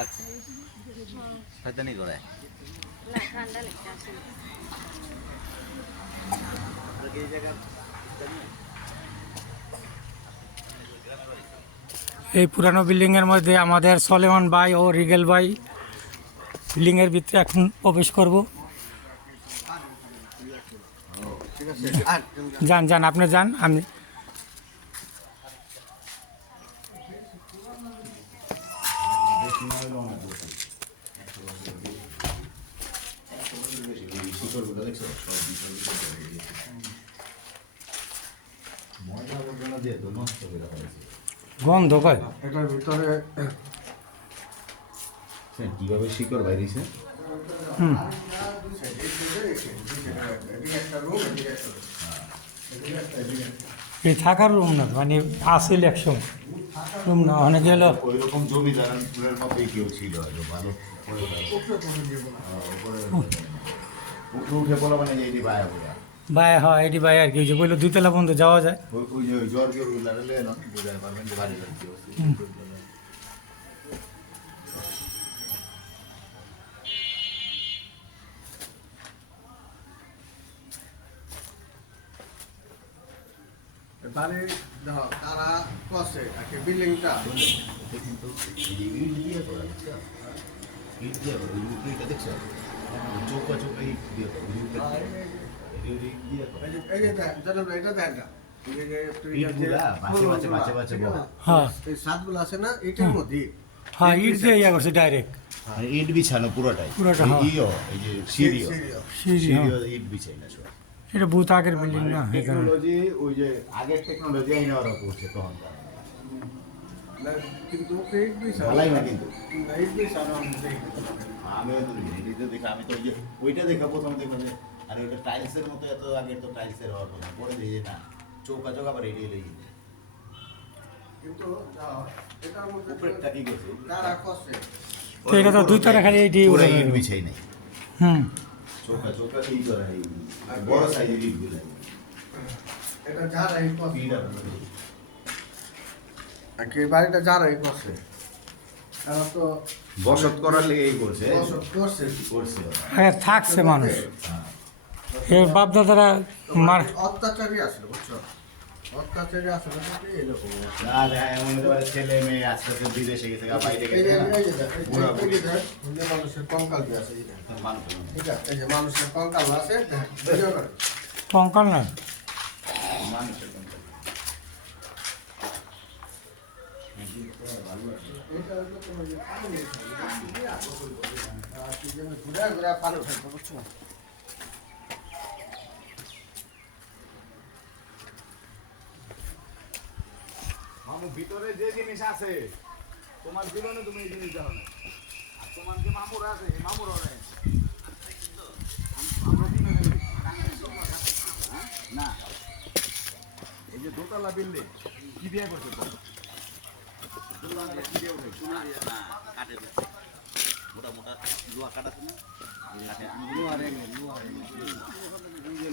লাগছে শয়তানি করে না ঠান্ডা লাগছে আসলে এই জায়গা এই পুরানো বিল্ডিংয়ের মধ্যে আমাদের সলেমান ভাই ও রিগেল ভাই বিল্ডিংয়ের ভিতরে এখন প্রবেশ করব। যান যান আপনি যান, আমি গন্ধ কয় এটার ভিতরে কিভাবে শিকড় বাইরেছে হুম এই থাকার রুম না, মানে আসিল একসময় রুম না, অনেক গেল ওই রকম জমিদারের মতোই কেউ ছিল হয়তো ভালো উপরে উঠে বলা মানে এই বায়া বইয়া বাই হয় এটি বাই আর কি হয়েছে বললো দুইতলা পর্যন্ত যাওয়া যায়। ওই যে জ্বরকে লাগালে বুঝাতে পারবেন যে বাড়ি বাড়ি বাড়ির দেখো তারা কষে আগে বিল্ডিংটা কিন্তু ইট দিয়ে করা ইট দিয়ে ইটটা দেখছো চৌকা চৌকা ইট দিয়ে এই যে জানো এটা দেখ না হ্যাঁ এই সাতগুলো আছে না এটার মধ্যে হ্যাঁ ইট দিয়ে ইয়া করছে ডাইরেক্ট ইট বিছানো পুরোটাই পুরোটা, হ্যাঁ। এই যে সিঁড়িও সিঁড়ি, হ্যাঁ। সিঁড়িও ইট বিছাই না সব এটা বহুত আগের বিল্ডিং না এই কারণে। টেকনোলজি ওই যে আগের টেকনোলজি আইনা ওরা করছে তখন কিন্তু ইট বিছা ভালাই না কিন্তু ইট বিছা না আমিও তো দেখি দেখে আমি তো ওই যে ওইটা দেখা প্রথম দেখলাম যে আরে ওইটা টাইলসের মতো এত আগের তো টাইলসের হওয়ার কথা পরে দেখি যে না চৌকা চৌকা আবার এড়িয়ে লেগে কিন্তু এটার মধ্যে উপরেরটা কি করছে তারা কষে তো এটা তো দুই তারা খালি এইটি পুরো ইট বিছাই নাই হুম চৌকা চৌকা এই করে এই বড় সাইজের ইট গুলো এটা যারা এই কষে ইট আপনার আগে বাড়িটা যারা এই কষে তারা তো বসত করার লেগে এই করছে বসত করছে করছে ওরা। আগে থাকছে মানুষ, হ্যাঁ। এর বাপ দাদারা মার অত্যাচারী আসলে বুঝছো অত্যাচারী আসলে এরকম আর এমন হতে পারে ছেলে মেয়ে আস্তে আস্তে বিদেশে গেছে গা, বাইরে এই যে গেছে এই যে দেখ, বুড়া এই বুড়ি যে দেখ, এই যে মানুষের কঙ্কাল দিয়ে আছে এই যে। মানুষ ঠিক আছে এই যে মানুষের কঙ্কাল আছে দেখ, ভিডিও করে। কঙ্কাল না মানুষের এটা হলো তোমার যে পানি আছে, এটা কি যেন ঘুরে ঘুরে পানি উঠাইতে বুঝছো মামু ভিতরে যে জিনিস আছে তোমার জীবনে তুমি এই জিনিস দেখো না আর তোমার যে মামুর আছে এই মামুর নেই না এই যে দোতলা বিল্ডিং কি দিয়ে করছে তো দোতলা কি দিয়ে উঠে না কাটে মোটা মোটা লোহা কাটাছে না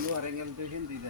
লোহার এঙ্গেল দেখেন দিই